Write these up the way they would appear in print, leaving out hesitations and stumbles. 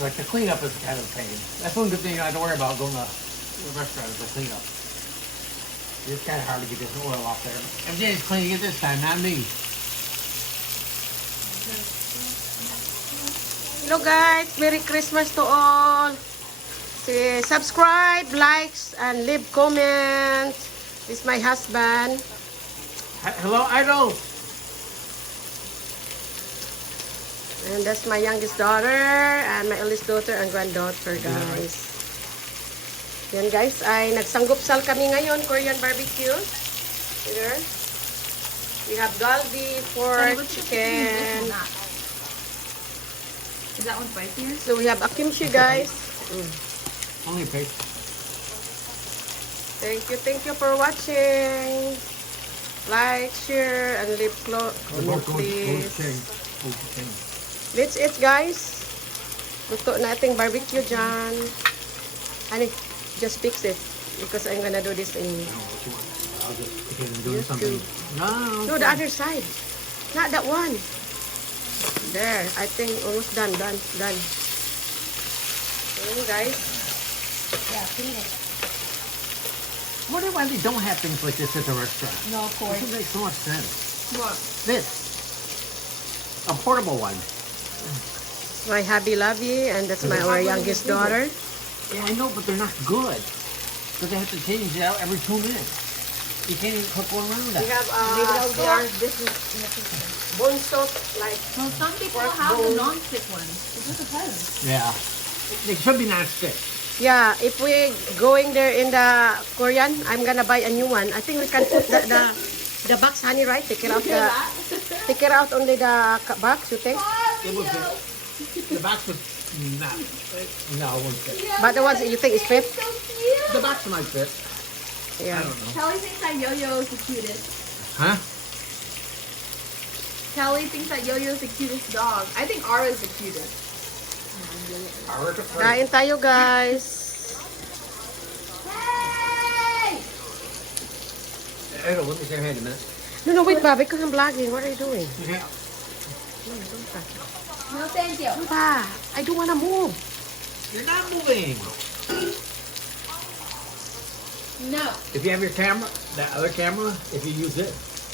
Like the cleanup is kind of a pain. That's one good thing you don't have to worry about going to the restaurant is the cleanup. It's kind of hard to get this oil off there. MJ's cleaning it this time, not me. Hello guys, Merry Christmas to all. Say, subscribe, likes, and leave comments. This is my husband. Hello, idols. And that's my youngest daughter and my eldest daughter and granddaughter, guys. Yan guys, ay nagsangopsal kami ngayon, Korean barbecue. Here. We have galbi, pork, chicken. Is that one spicier? So we have a kimchi, guys. Only a paste. Thank you for watching. Like, share, and leave comment, please. Let's eat, guys. Luto nating barbecue dyan. Honey, just fix it because I'm gonna do this in YouTube. No, the other side. Not that one. There, I think almost done. Okay, guys. Yeah, clean it. I wonder why they don't have things like this at the restaurant. No, of course. This would make so much sense. What? This. A portable one. My hubby Lovey, and that's our youngest daughter. Yeah, I know, but they're not good. Because they have to change it out every 2 minutes. You can't even cook one around that. We have This is in the kitchen. bone soup, like Well, some people have the non-stick ones. It just depends. Yeah. They should be non-stick. yeah. If we going there in the Korean, I'm gonna buy a new one. I think we can put the box, honey, right? Take it out only the box. You think? It would fit. The box would not. No, it wouldn't fit. But the ones that you think is fit? So cute. The box might fit. Yeah. I don't know. Kelly thinks that Yo-Yo is the cutest. Huh? Kelly thinks that Yo-Yo is the cutest dog. I think Ara is the cutest. Kain tayo, guys. Hey! Edo, let me see your hand a minute. No, wait, ba, because I'm vlogging. What are you doing? Yeah. No, thank you. Pa, I don't wanna move. You're not moving. No. If you have your camera, that other camera, if you use it,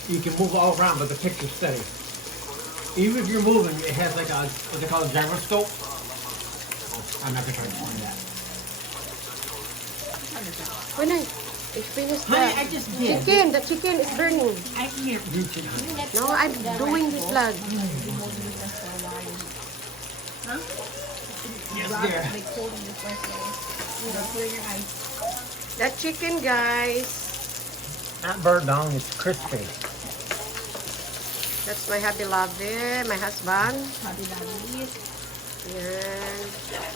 you can move all around, but the picture's steady. Even if you're moving, it has like a, what they call a gyroscope. I'm not gonna try to explain that. When I finish Honey, I the just did. chicken, the chicken is burning. I can't reach it, honey. No, I'm doing this vlog. Huh? Yes, dear. Like holding this right there. You know, clear your eyes. That chicken, guys. Not burnt down, it's crispy. That's my hubby Lovey, my husband. Probably that idiot. Yan.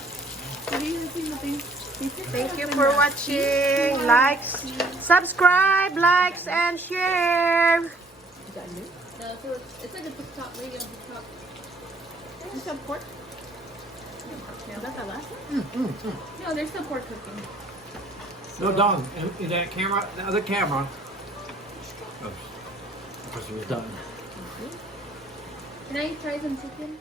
What are you looking? Thank you for watching. Likes, subscribe, likes, and share. No, so it's like a TikTok radio on TikTok. There's some pork. Is that the last one? No, there's still pork cooking. No, dog. In that camera, the other camera. Oh, of course it was done. Can I try some chicken?